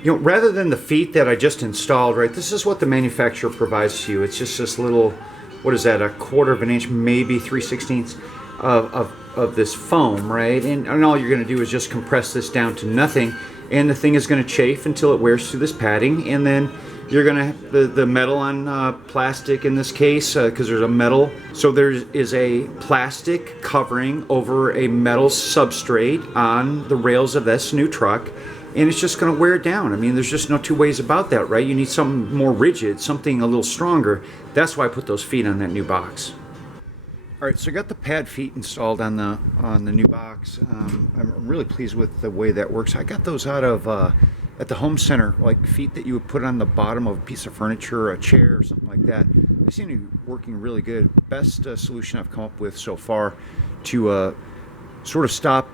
You know, rather than the feet that I just installed, right, this is what the manufacturer provides to you. It's just this little, what is that, a quarter of an inch, maybe 3/16 of this foam, right? And all you're going to do is just compress this down to nothing, and the thing is going to chafe until it wears through this padding, and then you're going to have the metal on plastic in this case, because there's a metal. So there is a plastic covering over a metal substrate on the rails of this new truck, and it's just going to wear down. I mean, there's just no two ways about that, right? You need something more rigid, something a little stronger. That's why I put those feet on that new box. All right, so I got the pad feet installed on the new box. I'm really pleased with the way that works. I got those out of at the home center, like feet that you would put on the bottom of a piece of furniture, a chair, or something like that. They seem to be working really good. Best solution I've come up with so far to sort of stop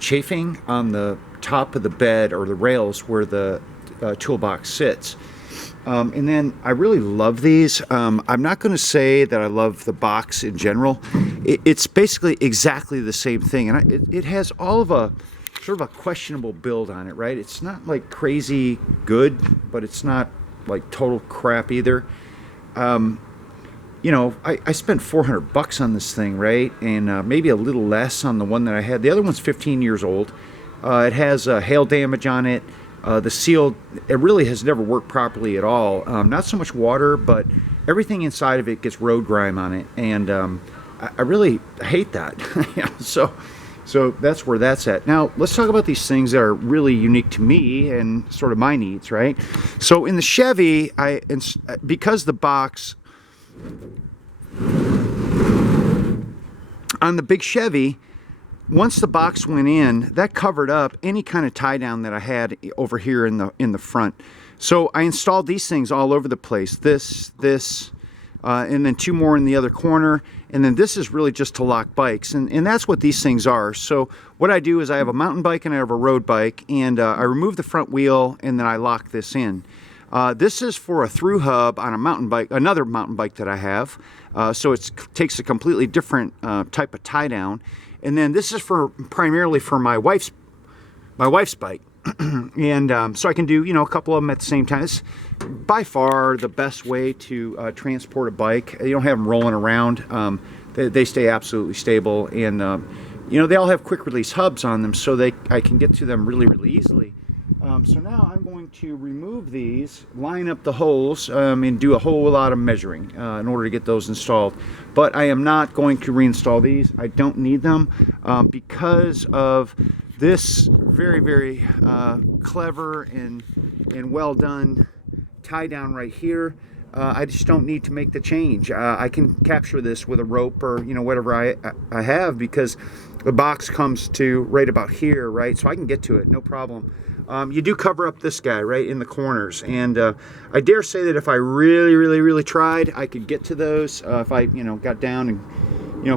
chafing on the top of the bed or the rails where the toolbox sits. And then I really love these. I'm not going to say that I love the box in general. It's basically exactly the same thing, and it has all of a sort of a questionable build on it, right? It's not like crazy good, but it's not like total crap either. You know, I spent $400 on this thing, right? And maybe a little less on the one that I had. The other one's 15 years old. It has hail damage on it. The seal, it really has never worked properly at all. Not so much water, but everything inside of it gets road grime on it, and I really hate that. So that's where that's at. Now let's talk about these things that are really unique to me and sort of my needs, right? So in the Chevy, because the box on the big Chevy, once the box went in, that covered up any kind of tie down that I had over here in the front. So I installed these things all over the place. This, and then 2 more in the other corner. And then this is really just to lock bikes. And that's what these things are. So what I do is I have a mountain bike and I have a road bike. And I remove the front wheel and then I lock this in. This is for a through hub on a mountain bike, another mountain bike that I have. So it takes a completely different type of tie down. And then this is primarily for my wife's bike. And so I can do, a couple of them at the same time. It's by far the best way to transport a bike. You don't have them rolling around. They stay absolutely stable. And, they all have quick release hubs on them, so I can get to them really, really easily. So now I'm going to remove these, line up the holes, and do a whole lot of measuring in order to get those installed. But I am not going to reinstall these. I don't need them because of this very, very clever and well done tie down right here. I just don't need to make the change. I can capture this with a rope or whatever I have, because the box comes to right about here, right? So I can get to it, no problem. You do cover up this guy right in the corners, and I dare say that if I really, really, really tried, I could get to those if I got down and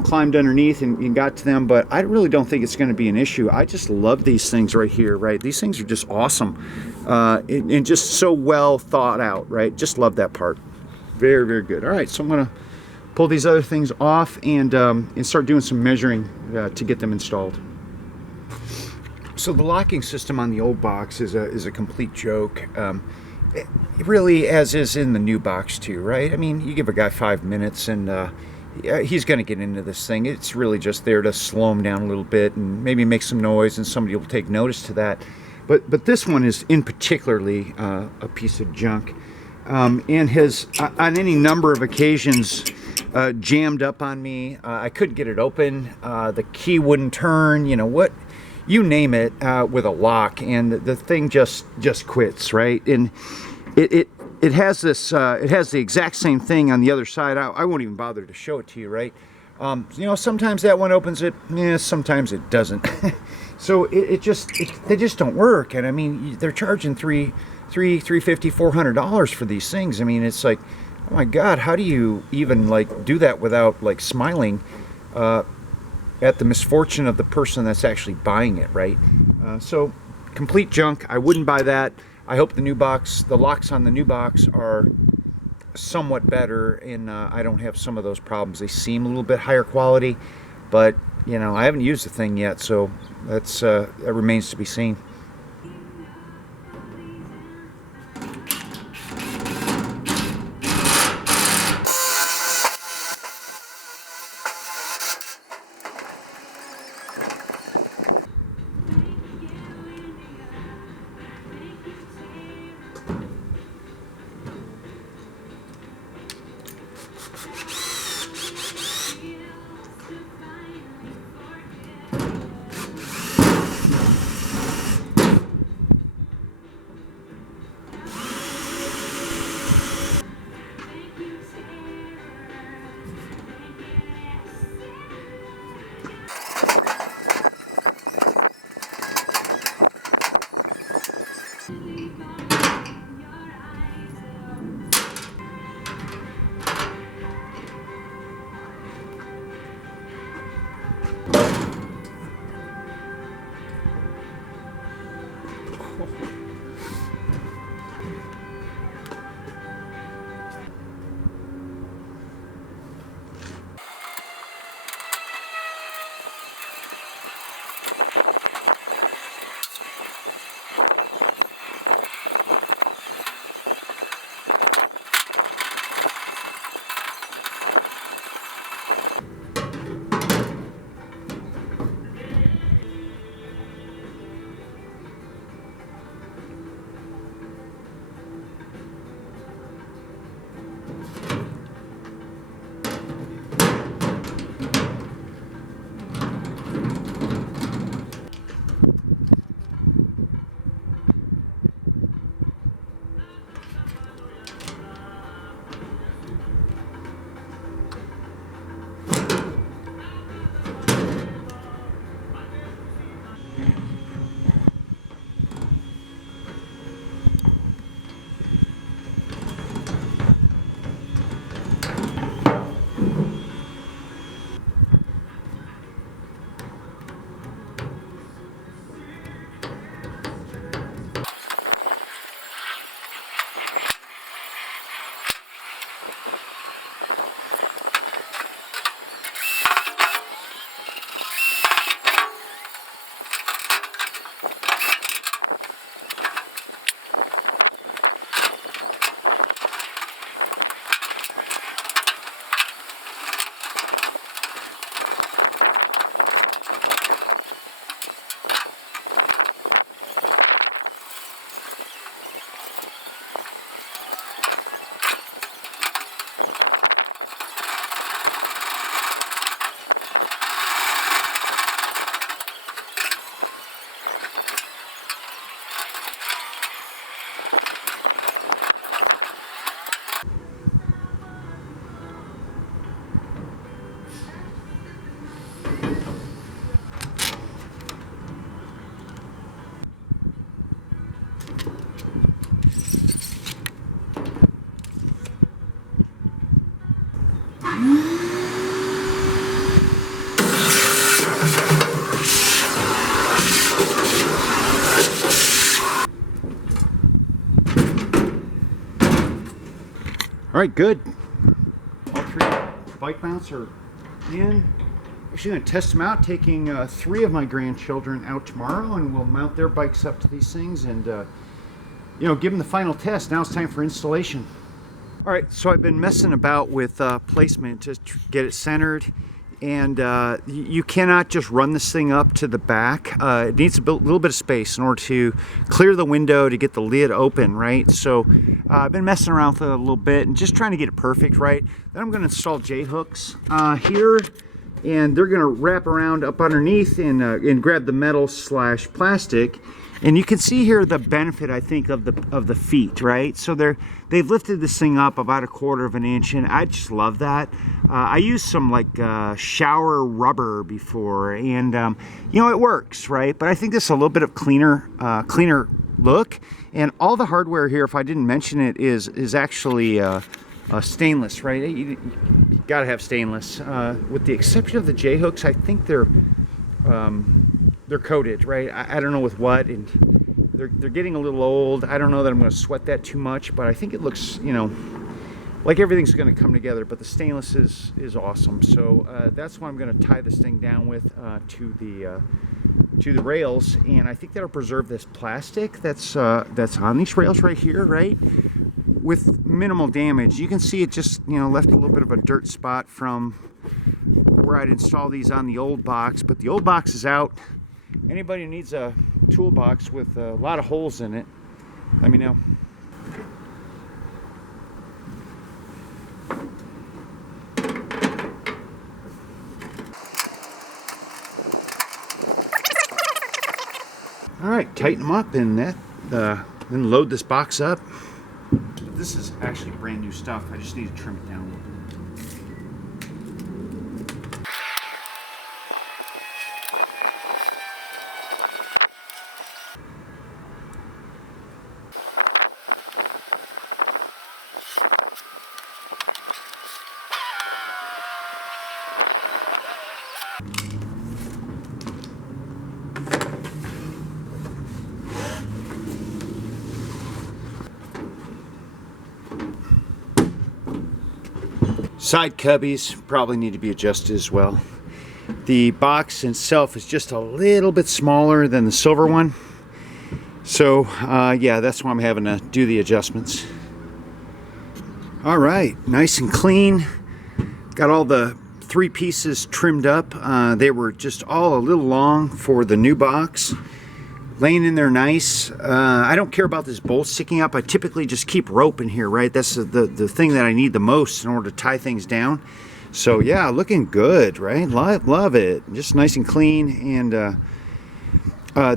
climbed underneath and got to them. But I really don't think it's going to be an issue. I just love these things right here, right? These things are just awesome and just so well thought out, right? Just love that part. Very, very good. All right, so I'm going to pull these other things off and start doing some measuring to get them installed. So the locking system on the old box is a complete joke. Really, as is in the new box too, right? I mean, you give a guy 5 minutes and he's going to get into this thing. It's really just there to slow him down a little bit and maybe make some noise, and somebody will take notice to that. But this one is in particularly a piece of junk, and has on any number of occasions jammed up on me. I couldn't get it open. The key wouldn't turn. You name it, with a lock, and the thing just quits, right? And it has this it has the exact same thing on the other side. I won't even bother to show it to you, right? Sometimes that one opens it, sometimes it doesn't. So they just don't work. And I mean, they're charging $350, $400 for these things. I mean, it's like, oh my God, how do you even do that without smiling at the misfortune of the person that's actually buying it, right? So complete junk. I wouldn't buy that. I hope the locks on the new box are somewhat better, and I don't have some of those problems. They seem a little bit higher quality, but I haven't used the thing yet, so that remains to be seen. All right, good. All three bike mounts are in. Actually going to test them out, taking 3 of my grandchildren out tomorrow, and we'll mount their bikes up to these things and you know, give them the final test. Now it's time for installation. All right, so I've been messing about with placement to get it centered, and you cannot just run this thing up to the back. It needs a little bit of space in order to clear the window to get the lid open, right? So I've been messing around with it a little bit and just trying to get it perfect, right? Then I'm going to install J-hooks here, and they're going to wrap around up underneath and grab the metal slash plastic. And you can see here the benefit, I think, of the feet, right? So they've lifted this thing up about 1/4 of an inch, and I just love that. I used some like shower rubber before, and you know, it works, right? But I think this is a little bit of cleaner look. And all the hardware here, if I didn't mention it, is actually stainless, right? You gotta have stainless. With the exception of the J-hooks, I think they're coated, right? I don't know with what, and they're getting a little old. I don't know that I'm going to sweat that too much, but I think it looks, you know, like everything's going to come together. But the stainless is awesome. So that's what I'm going to tie this thing down with to the rails, and I think that'll preserve this plastic that's on these rails right here, right, with minimal damage. You can see it just, you know, left a little bit of a dirt spot from where I'd install these on the old box, but the old box is out. Anybody who needs a toolbox with a lot of holes in it, let me know. All right, tighten them up and then load this box up. This is actually brand new stuff. I just need to trim it down a little bit. Side cubbies probably need to be adjusted as well. The box itself is just a little bit smaller than the silver one. So yeah, that's why I'm having to do the adjustments. All right, nice and clean. Got all the 3 pieces trimmed up. They were just all a little long for the new box. Laying in there nice. I don't care about this bolt sticking up. I typically just keep rope in here, right? That's the thing that I need the most in order to tie things down. So yeah, looking good, right? Love it. Just nice and clean. And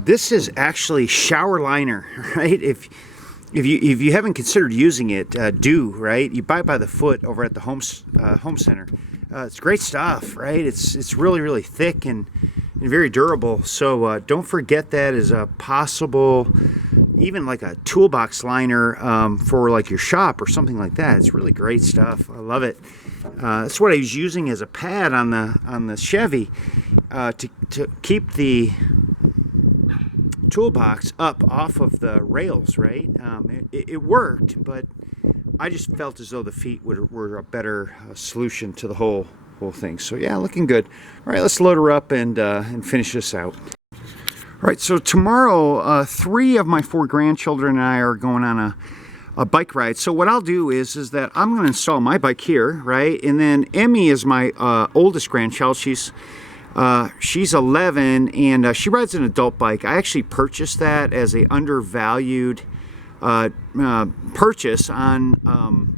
this is actually shower liner, right? If you haven't considered using it, do, right? You buy it by the foot over at the home center. It's great stuff, right? It's really thick and very durable. So don't forget that as a possible, even like a toolbox liner for like your shop or something like that. It's really great stuff. I love it. That's what I was using as a pad on the Chevy to keep the toolbox up off of the rails, right? It worked, but I just felt as though the feet were a better solution to the whole thing. So yeah, looking good. All right, let's load her up and finish this out. All right, so tomorrow 3 of my 4 grandchildren and I are going on a bike ride. So what I'll do is that I'm going to install my bike here, right? And then Emmy is my oldest grandchild. She's 11, and she rides an adult bike. I actually purchased that as a undervalued purchase on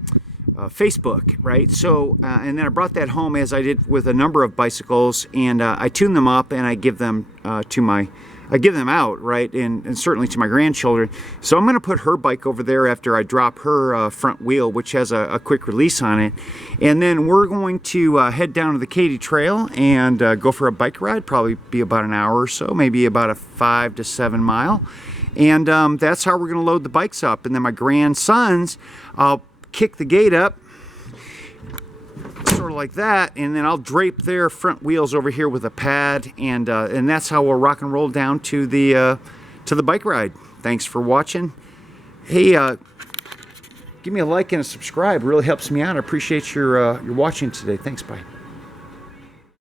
Facebook, right? So and then I brought that home, as I did with a number of bicycles, and I tune them up and I give them out, right, and certainly to my grandchildren. So I'm going to put her bike over there after I drop her front wheel, which has a quick release on it, and then we're going to head down to the Katy Trail and go for a bike ride. Probably be about an hour or so, maybe about a 5 to 7 mile, and that's how we're going to load the bikes up. And then my grandsons, I'll kick the gate up sort of like that, and then I'll drape their front wheels over here with a pad, and that's how we'll rock and roll down to the bike ride. Thanks for watching. Hey, Give me a like and a subscribe. It really helps me out. I appreciate your watching today. Thanks. Bye.